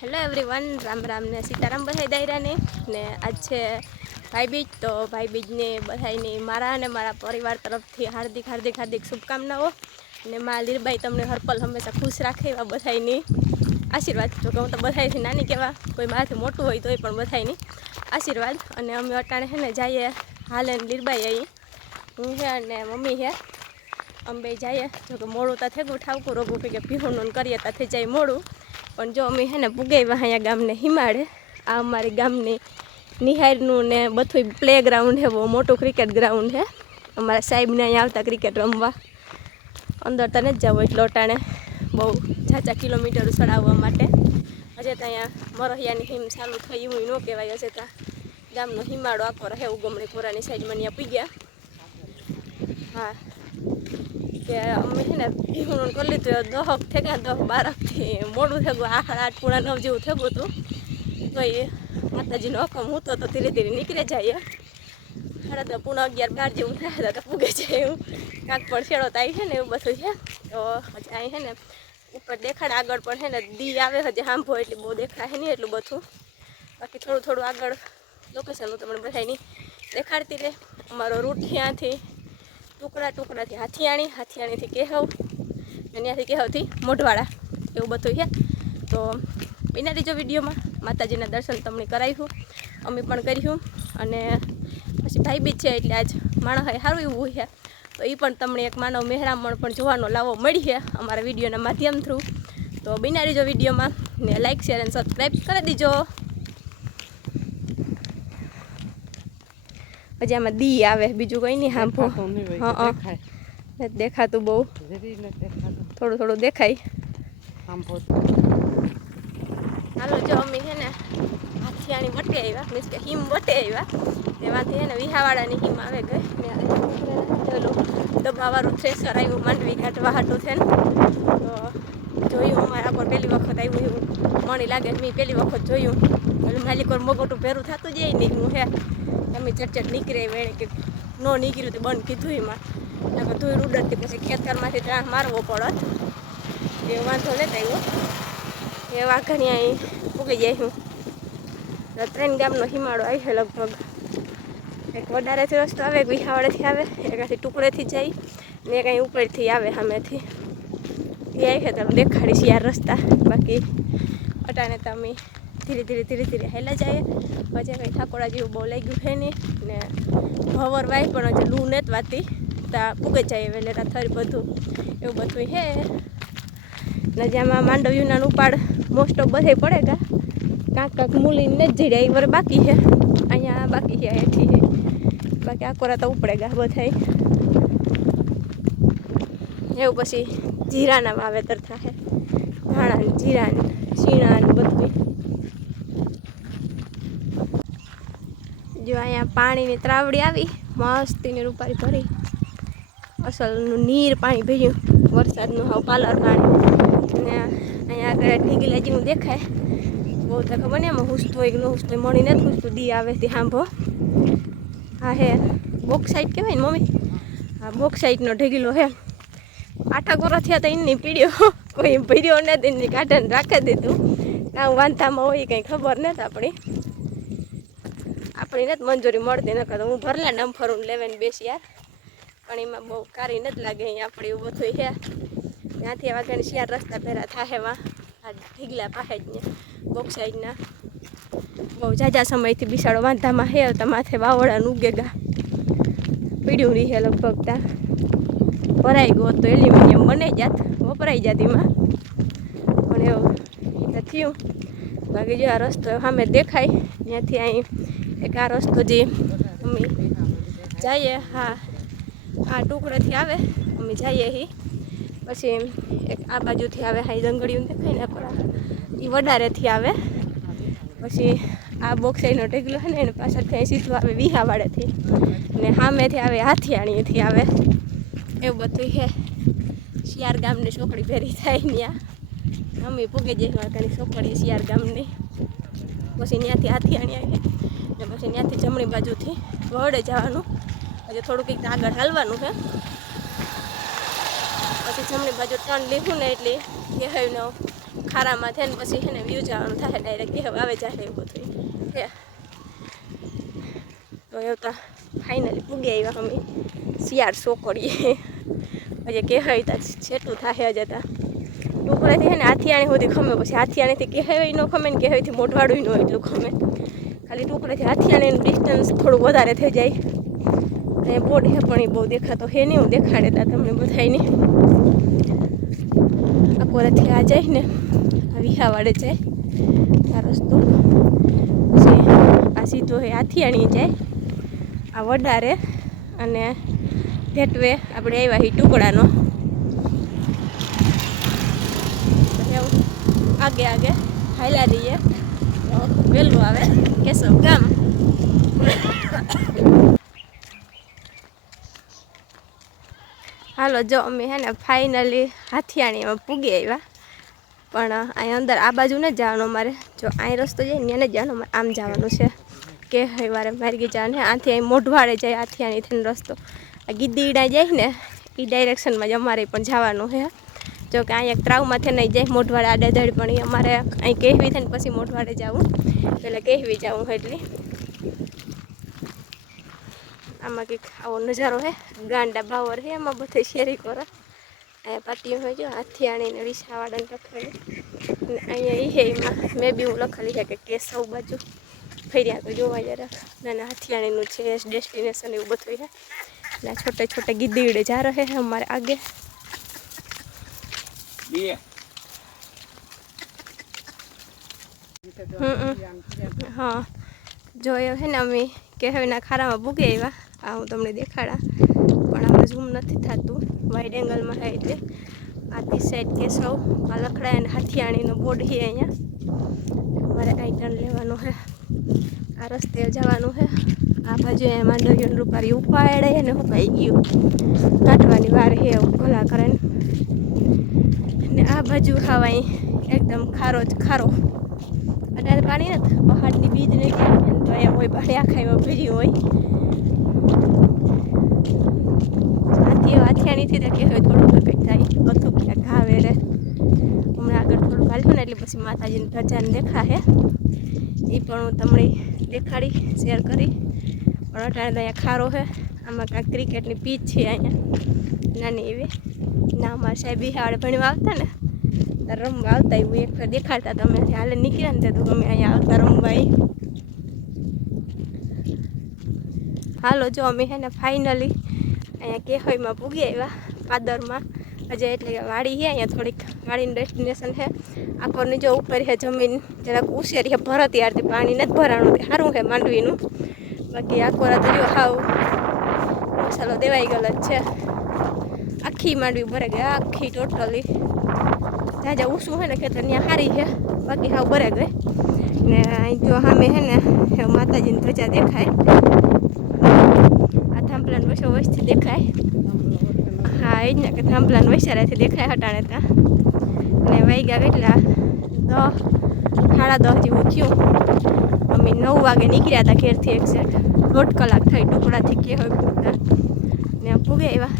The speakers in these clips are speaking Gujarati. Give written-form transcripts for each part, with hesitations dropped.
હેલો એવરીવન, રામ રામ ને સીતારામ બધાય દાયરાને ને આજ છે ભાઈબીજ. તો ભાઈબીજને બધાયની મારા અને મારા પરિવાર તરફથી હાર્દિક હાર્દિક હાર્દિક શુભકામનાઓ. ને મા લીરબાઈ તમને હરપલ હંમેશા ખુશ રાખે એવા બધાયની આશીર્વાદ. જો કે હું તો બધાયથી નાની કહેવા, કોઈ મારાથી મોટું હોય તોય પણ બધાયની આશીર્વાદ. અને અમે અટાણે છે ને જઈએ હાલે લીરબાઈ અહીં હું છે અને મમ્મી છે, અમે બે જઈએ. જો કે મોડું તો થેગું ઠાવકું રોગું કે પીહોનું કરીએ તો થઈ જાય મોડું. પણ જો અમે છે ને પુગાવ્યા અહીંયા ગામને હિમાડે. આ અમારી ગામની નિહારનું ને બધું પ્લે ગ્રાઉન્ડ છે, બહુ મોટું ક્રિકેટ ગ્રાઉન્ડ છે. અમારા સાહેબને અહીંયા આવતા ક્રિકેટ રમવા. અંદર તો નથી જવું એટલે અટાણે બહુ ઝાઝા કિલોમીટર ચડાવવા માટે. હજે તો અહીંયા મરહિયાની હિમ ચાલુ થઈ એવું ન કહેવાય. હશે ત્યાં ગામનો હિમાડો આખો રહે ઉગમણી કોરાની સાઈડમાં ત્યાં પી ગયા. હા, કે અમે છે ને પીહું કરી લીધું. 10 થઈ ગયા, 10-12થી મોડું થઈ ગયું. 8 પૂણા 9 જેવું થઈ ગયું હતું. તો એ માતાજીનો હુકમ હતો તો ધીરે ધીરે નીકળી જાય. 10:30 પૂણા 11-12 જેવું થાય તો પૂગે જાય એવું કાંક પણ શેડો તો આવી છે ને એવું બધું છે. તો હજી અહીં છે ને ઉપર દેખાડે આગળ પણ છે ને દી આવે હજી સાંભો એટલે બહુ દેખાય નહીં એટલું બધું. બાકી થોડું થોડું આગળ લોકેશન હું તમને બધાની દેખાડતી રહે. અમારો રૂટ ત્યાંથી ટુકડાથી હાથીયાણીથી કેહવ અને ત્યાંથી કેહવથી મોઢવાડા એવું બધું છે. તો બિના રીજો વિડીયોમાં માતાજીના દર્શન તમને કરાવ્યું, અમે પણ કર્યું. અને પછી ભાઈબીજ છે એટલે આજ માણસ સારું એવું છે તો એ પણ તમને એક માનવ મહેરામણ પણ જોવાનો લાવો મળી છે અમારા વિડીયોના માધ્યમ થ્રુ. તો બિના રીજો વિડીયોમાં ને લાઇક શેર અને સબસ્ક્રાઈબ કરી દીજો. પછી આમાં દી આવે, બીજું કંઈ નહીં. હાંભો હા દેખાતું બહુ, થોડું થોડું દેખાય. હાલો જો અમે છે ને હાથિયાણી વટે આવ્યા, મીન્સ કે હિમ વટે આવ્યા. એમાંથી છે ને વિહાવાડાની હિમ આવે ગઈ. પેલું દબાવાળું થ્રેસર આવ્યું માંડવી કાઢવા હાટું છે ને. તો જોયું અમારા પર પહેલી વખત આવ્યું એવું મણી લાગે. મેં પહેલી વખત જોયું. એટલે માલિકોર મોગોટું ભેરું થતું જાય નહીં હું હે અમે ચટચટ નીકળે વેણે કે ન નીકળ્યું તો બંધ કીધું એમાં. નકર ધોઈ ઉડડતી પછી ખેતરમાંથી ટ્રાંસ મારવો પડત એ વાંધો લેતા આવ્યો. એ વાઘણી અહીં પૂગી જાય હું. 3 ગામનો હિમાડો આવી છે લગભગ. એક વડારેથી રસ્તો આવે, એક વિહાવાડેથી આવે, એક આથી ટુકડેથી જાય ને એક અહીં ઉપરથી આવે સામેથી. એ આવી છે તમે દેખાડીશ યાર રસ્તા. બાકી અટાણે તો અમે ધીરે ધીરે હેલા જાય. પછી કંઈ ઠાકોરા જેવું બહુ લાગ્યું છે નહીં ને ભવર વાય પણ હજી લૂ નથી વાતી ત્યાં પૂગે જાય વેલેરા થરી બધું એવું બધું છે. ને જેમાં માંડવ્યુના ઉપાડ મોસ્ટ ઓફ બધે પડે ગા. કાંક મૂલી નથી જડ્યા એ વરે બાકી છે. અહીંયા બાકી છે એથી છે. બાકી આકોરા તો ઉપડે ગા બધાય એવું. પછી જીરાના વાવેતર થાય, ધાણા જીરા શીણા ને બધું. જો અહીંયા પાણીની ત્રાવડી આવી મસ્તીની રૂપારી ભરી. અસલનું નીર પાણી ભર્યું વરસાદનું હાવ પાલર પાણી. ને અહીંયા આગળ ઢીગલા જેવું દેખાય. બહુ તો ખબર ને એમાં હુસતું હોય કે ન હુસતું હોય, મળી નથી હુસતું. દી આવે તે સાંભો. હા હે બોક સાઈડ કહેવાય ને મમ્મી. હા બોક સાઈડનો ઢીગલો હે. 8 કોરા થયા તો એની પીડ્યો કોઈ ભર્યો નથી, એની કાઢાને રાખી દીધું. કાં વાંધામાં હોય કંઈ ખબર નથી આપણી નથી મંજૂરી મળતી. ન કરતો હું ભરલા નામ ફરું લેવાને બેસી યાર. પણ એમાં બહુ કારી નથી લાગે. અહીંયા આપણે એવું બધું છે. ત્યાંથી વાગ્યાને શિયાર રસ્તા પહેરા થાય એમાં આ ઢીગલા પાસે જ ને બોક સાઈડના બહુ ઝાઝા સમયથી બિસાડો વાંધામાં હે. તો માથે વાવડાનું ઉગે ગા પીડ્યું રહી છે લગભગ. ત્યાં ભરાઈ ગયો તો એલ્યુમિનિયમ બને જાત, વપરાઈ જાત એમાં. પણ એવું થયું. બાકી જો આ રસ્તો સામે દેખાય ત્યાંથી અહીં એક આ રસ્તો જે અમે જઈએ. હા આ ટુકડેથી આવે અમે જઈએ એ. પછી એક આ બાજુથી આવે. હા જંગળીયું દેખાય ને આપણા એ વડારેથી આવે. પછી આ બોક્સાઈનો ઢેગલો છે ને એને પાછળથી અહીં સીધું આવે વિહાવાડેથી. ને સામેથી આવે હાથિયાણીથી આવે. એવું બધું છે. શિયાર ગામની છોકરી ભેરી થાય ત્યાં અમે પૂગે જઈએ વાંકાની છોકરી શિયાર ગામની. પછી ત્યાંથી હાથિયાણી આવે ને પછી ત્યાંથી જમણી બાજુથી વડે જવાનું. હજી થોડુંક એક આગળ હાલવાનું છે. પછી જમણી બાજુ ટર્ન લીધું ને એટલે કહેવાયનો ખારામાં થાય ને પછી છે ને વ્યૂ જવાનું થાય ડાયરેક્ટ કે હવે આવે જાય એવું બધું છે. તો એવું તો ફાઇનલી પૂગી આવ્યા અમે શિયાળ સોકડીએ હજી કહેવાય તા છેટું થાય હજી તા ટુકડેથી છે ને હાથીયાણી સુધી ખમે પછી હાથીયાણીથી કહેવાય ન ખમે ને કહેવાયથી મોઢવાડું ન એટલું ખમે ખાલી ટુકડેથી હાથીયાણીનું ડિસ્ટન્સ થોડું વધારે થઈ જાય. એ બોર્ડ હે પણ એ બહુ દેખાતો હે નહીં હું દેખાડે તા તમને બધાને આકોરેથી આ જાય ને આ વિહાવાડે જાય આ રસ્તો પછી આ સીધો હે હાથીયાણી જાય આ વડારે અને ધેટવે આપણે આવ્યા હી ટુકડાનો આગે આગે હાલ્યા રહીએ વહેલું આવે કેશવ ગામ. હાલો જો અમે હે ને ફાઇનલી હાથીયાણીમાં પૂગી આવ્યા પણ અહીં અંદર આ બાજુ ને જવાનું અમારે જો અહીં રસ્તો જાય ને એને જવાનું અમારે આમ જવાનું છે કે વારે મારી જવાનું આથી અહીં મોઢવાડે જાય હાથીયાણી થઈને રસ્તો આ ગીદીડા જાય ને એ ડાયરેક્શનમાં જ અમારે પણ જવાનું છે. જો કે અહીંયા ત્રાવમાંથી નહીં જાય મોઢવાડે આડેધડ પણ એ અમારે અહીં કહેવી થઈને પછી મોઢવાડે જવું પહેલાં કહેવી જવું એટલે આમાં કંઈક આવો નજારો હે ગાંડા બાવર હે એમાં બધે શેરી કરો અહીંયા પાટીઓ હોય જો હાથીયાણીને વિસાવાડાને લખેલી અને અહીંયા એ હે એમાં મેં બી હું લખેલી છે કે કેશવ બાજુ ફર્યા તો જોવા જરા નાના હાથીયાણીનું છે ડેસ્ટિનેશન એવું બધું છે ને છોટે છોટે ગીદીડે જા રહે હે અમારે આગે. હા જોયો હે ને અમે કહેવાયના ખારામાં પૂગી આવ્યા આ હું તમને દેખાડા પણ આમાં ઝૂમ નથી થતું વાઇડ એંગલમાં છે એટલે આથી સાઈડ કેશવ આ લખડા અને હાથીયાણીનો બોર્ડ છે અહીંયા અમારે અહીં ટર્ન લેવાનું છે આ રસ્તે જવાનું છે આ બાજુ અહીંયા માંડવીઓનું રૂપારી ઉપાડે ને હુકાઈ ગયું કાઢવાની વાર છે એવું ગોલા કરે ને આ બાજુ ખાવાય એકદમ ખારો જ ખારો અત્યારે પાણી નથી પહાડની બીજ ને તો અહીંયા હોય પાણી આખા એમાં ભરી હોય હાથીયાણીથી તો કહેવાય થોડુંક કંઈક થાય હતું ક્યાં ઘાવે રે હમણાં આગળ થોડુંક હાલ્યું ને એટલે પછી માતાજીની ધજાને દેખાશે એ પણ હું તમને દેખાડી શેર કરી પણ અટાણે તો અહીંયા ખારો છે આમાં કાંઈક ક્રિકેટની પીચ છે અહીંયા નાની એવી ના અમારા સાહેબ વિહાડે ભણવા આવતા ને ત્યારે રમવા આવતા એવું એક ફેર દેખાડતા તમે હાલે નીકળ્યા ને તો તમે અહીંયા આવતા રમવા. હાલો જો અમે છે ને ફાઇનલી અહીંયા કેહોઈમાં પૂગી આવ્યા પાદરમાં હજે એટલે કે વાડી છે અહીંયા થોડીક વાડીનું ડેસ્ટિનેશન છે આખોની જો ઉપર છે જમીન જરાક ઉછેરી છે ભરત યારથી પાણી નથી ભરાણું સારું છે માંડવીનું બાકી આખો રાત જો હાવ મસાલો દેવાઈ ગયેલો જ છે આખી માંડવી ભરે ગઈ આખી ટોટલી જ્યાં જ્યાં ઊંચું હોય ને ખેતર ત્યાં સારી છે બાકી હાવ ભરે ગઈ ને અહીં જો સામે છે ને માતાજીની ધજા દેખાય આ થાંભલાન વસો વસથી દેખાય હા એ જ ને કે થાંભલાન વૈસારાથી દેખાય હટાણે ત્યાં ને વાગ્યા કેટલા 10:30 જેવું થયું અમે 9 વાગે નીકળ્યા હતા ઘેરથી એક્ઝેક્ટ 1.5 કલાક થઈ ટુકડાથી કે હોય પૂગતા ને પૂગે એવા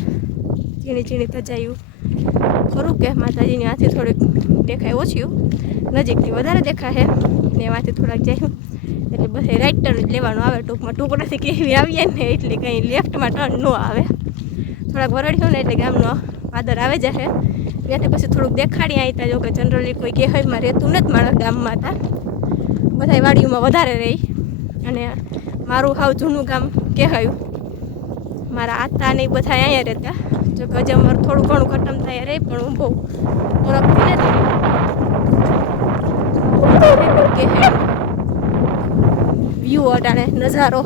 ઝીણી ઝીણી ધજાયું ખરું કે માતાજીની હાથે થોડીક દેખાય ઓછું નજીકથી વધારે દેખાય ને એમાંથી થોડાક જાય એટલે બધે રાઈટ ટર્ન જ લેવાનું આવે ટૂંકમાં ટુકડાથી કેવી આવીએ ને એટલે કંઈ લેફ્ટમાં ટર્ન ન આવે થોડાક વરડ્યું ને એટલે ગામનો પાદર આવે જાય ત્યાંથી પછી થોડુંક દેખાડી આવી જો કે જનરલી કોઈ કહેવાયમાં રહેતું નથી મારા ગામમાં હતા બધા વાડીઓમાં વધારે રહી અને મારું હાવ જૂનું ગામ કહેવાયું મારા આતા ને બધા અહીંયા રહેતા જો કે હજી અમારું થોડું ઘણું ખતમ થાય રહે પણ હું બહુ ઓળખતી નથી વ્યૂ અટાણે નજારો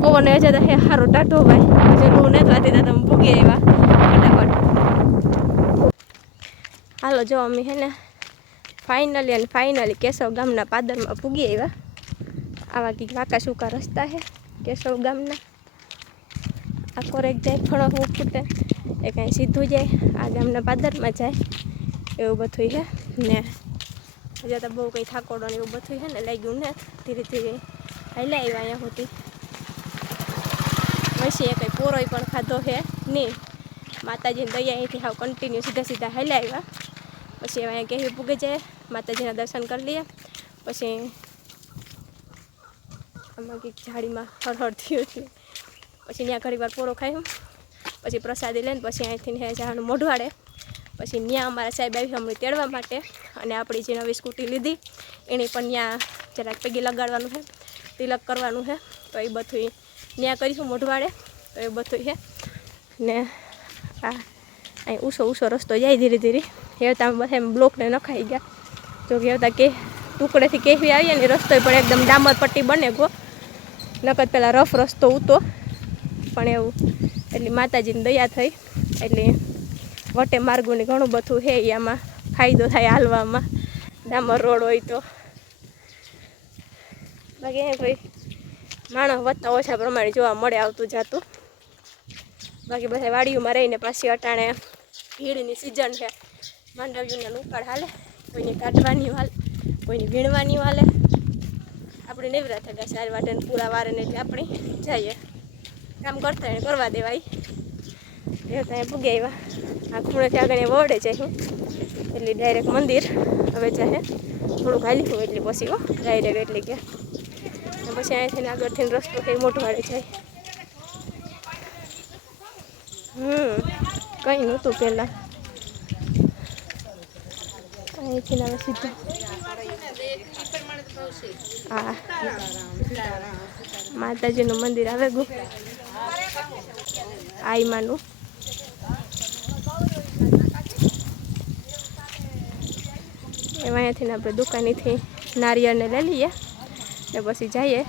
પવન હજે તો હે સારો ટાટો ભાઈ હજે બહુ નથી વાતી તમે ભૂગી આવ્યા ફટાફટ. હાલો જો અમે હે ને ફાઇનલી કેશવ ગામના પાદરમાં પૂગી આવ્યા આવા કંઈક વાંકા સૂકા રસ્તા છે કેશવ ગામના આ કોરેક જાય ફળો હું ફૂટે એ કાંઈ સીધું જાય આ ગામના પાદરમાં જાય એવું બધું છે ને હજુ તો બહુ કંઈ થાકોડો ને એવું બધું છે ને લાગ્યું ને ધીરે ધીરે હાલ્યા આવ્યા અહીંયા સુધી પછી એ કંઈ પોરોય પણ ખાધો છે નહીં માતાજીની દયા અહીંથી હાવ કન્ટિન્યુ સીધા હાલ્યા આવ્યા પછી અહીંયા કેવી પૂગી જાય, માતાજીના દર્શન કરી લઈએ. પછી આમાં કંઈક ઝાડીમાં હરહર થયું એટલે પછી ત્યાં ઘણી વાર પોળો ખાયું. પછી પ્રસાદી લઈને પછી અહીંથી જવાનું મોઢવાડે. પછી ત્યાં અમારા સાહેબ આવી અમને તેડવા માટે, અને આપણી જે નવી સ્કૂટી લીધી એની પણ ત્યાં જરાક પૈકી લગાડવાનું છે, તિલક કરવાનું છે. તો એ બધું ત્યાં કરીશું મોઢવાડે. તો એ બધું છે ને અહીં ઊંસો રસ્તો જાય ધીરે ધીરે. હેવતા અમે બધા એમ બ્લોકને નખાઈ ગયા. જો કે હેવતા કે ટુકડેથી કેવી આવીએ ને રસ્તો પણ એકદમ ડામર પટ્ટી બને ગયો. નકર પેલા રફ રસ્તો ઉતો પણ એવું એટલે માતાજીની દયા થઈ એટલે વટે માર્ગોને ઘણું બધું છે આમાં ફાયદો થાય હાલવામાં, ડામર રોડ હોય તો. બાકી એ ભાઈ માણસ વધતા ઓછા પ્રમાણે જોવા મળે આવતું જાતું. બાકી બધા વાડીઓમાં રહીને પાછી અટાણે ભીડની સિઝન છે. માંડવીઓને ઉકાળ હાલે, કોઈને કાઢવાની હાલે, કોઈને વીણવાની હાલે. આપણે નેવરા થઈ ગયા 4 વાટે પૂરા વારે ને એટલે આપણે જઈએ કામ કરતા એને કરવા દેવાય. એ ત્યાં પૂગી આવ્યા. આ ખૂણેથી આગળ વડે જાય એટલે ડાયરેક્ટ મંદિર હવે ચાહે થોડુંક હાલી હોય એટલે પછી ડાયરેક્ટ એટલે કે પછી અહીંથી આગળથી રસ્તો કંઈ મોઢવાડે જાય. કંઈ નહોતું પહેલાં. અહીંથી હવે સીધું હા માતાજીનું મંદિર આવે ગયું આઈમાનું. એમાં અહીંયાથી આપણે દુકાનેથી નારિયેળને લઈ લઈએ ને પછી જઈએ.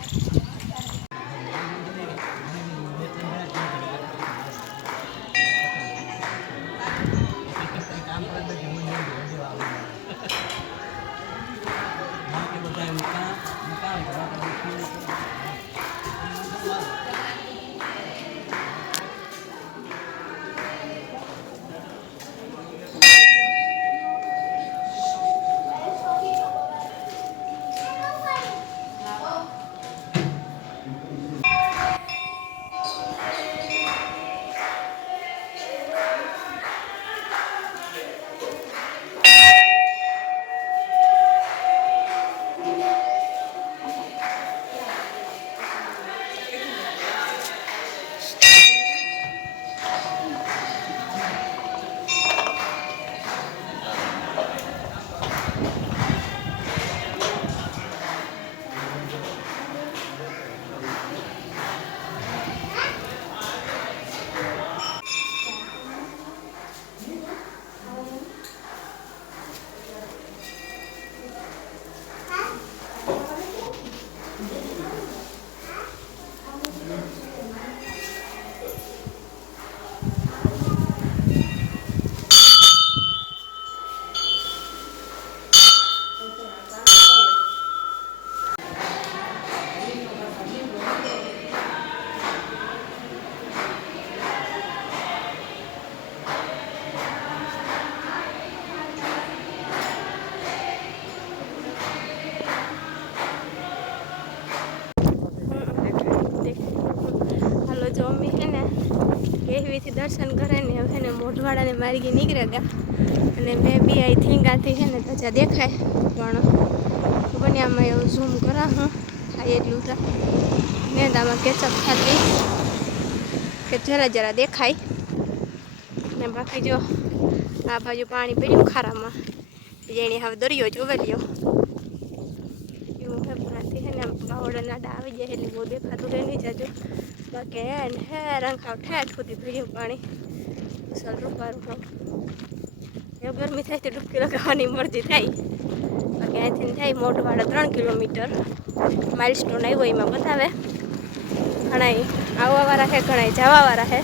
જો અમે છે ને કેવીથી દર્શન કરે ને હવે ને મોઢવાડાને માર્ગે નીકળે ગયા. અને મેં બી આઈ થિંક આથી છે ને ધજા દેખાય પણ ખબર નહીં આમાં એવું ઝૂમ કરા હું થાય એટલું ને આમાં કેચઅપ ખાતી કે જરા દેખાય ને બાકી જો આ બાજુ પાણી પડ્યું ખારામાં જેણી હવે દરિયો જોવે લ્યો એવું હે. પૂરાથી છે ને બાવડા નાડા આવી જાય એટલે બહુ દેખાતું રહે નહીં જાજુ. બાકી હે રંખાવ ઠેઠ સુધી ભર્યું પાણી અસલ રૂપારું. એવું ગરમી થાય તો ડૂબકી લગાવવાની મરજી થાય. બાકી અહીંથી થાય મોઢવાડા 3 કિલોમીટર માઇલસ્ટોન આવ્યો એમાં બતાવે. ઘણાય આવવાવાળા છે, ઘણાય જવાવાળા છે,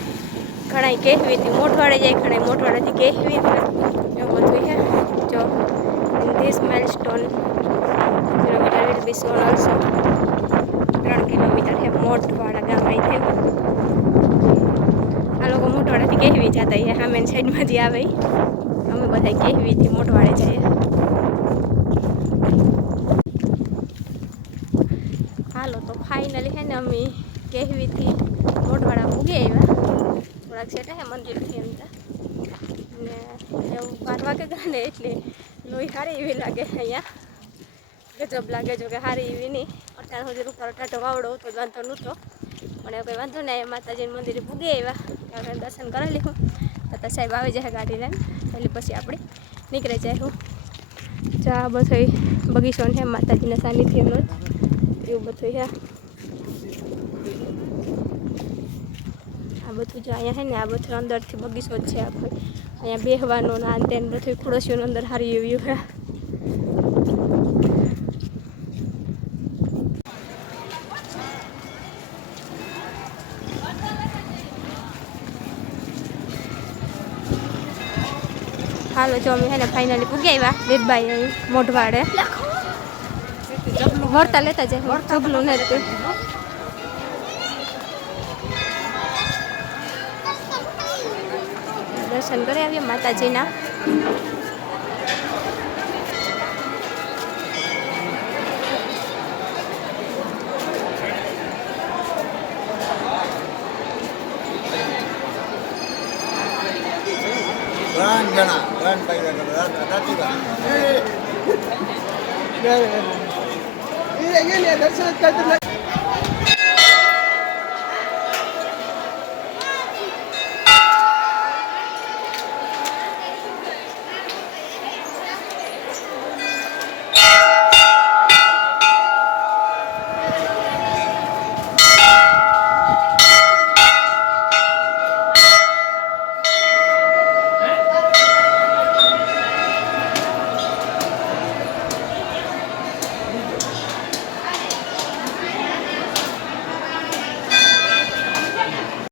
ઘણાય કેહવીથી મોઢવાડે જાય, ઘણાય મોઢવાડાથી કેહવી એવું બધું છે. જો this milestone kilometre will be soon also 3 kilometre છે મોઢવાડા ગામ અહીંથી. આ લોકો મોઢવાડાથી કેહવી જતા એ સામેની સાઈડમાંથી આવે. અમે બધા કેહવીથી મોઢવાડે જઈએ. હાલો તો ફાઇનલી છે ને અમે કેહવીથી મોઢવાડા પૂગી આવ્યા. થોડાક સેટા છે મંદિરથી એમ ને એવું 12 વાગે ગયા ને એટલે લોહી સારી એવી લાગે અહીંયા ગજબ લાગે જો કે સારી એવી નહીં અટાણ સુધી ઉપર ટાટો વાવડો તો વાંધો નહોતો પણ કંઈ વાંધો નહીં માતાજીના મંદિરે પૂગી આવ્યા દર્શન કરી લીધું તો સાહેબ આવી જાય ગાડી લઈને એટલે પછી આપણે નીકળી જાય ચા બધું બગીચો છે માતાજીના સાનિધ્યનો એવું બધું છે આ બધું જો અહીંયા છે ને આ બધું અંદરથી બગીચો જ છે આખો અહીંયા બેહવાનું ના અંતે બધું ખુરશીઓનું અંદર સારી એવી છે હાલો જો અમે છે ને ફાઇનલી પૂગી આવ્યા વીરબાઈ મોઢવાડે વળતા લેતા જાય જબલું નથી દર્શન કરી આવીએ માતાજીના દર્શન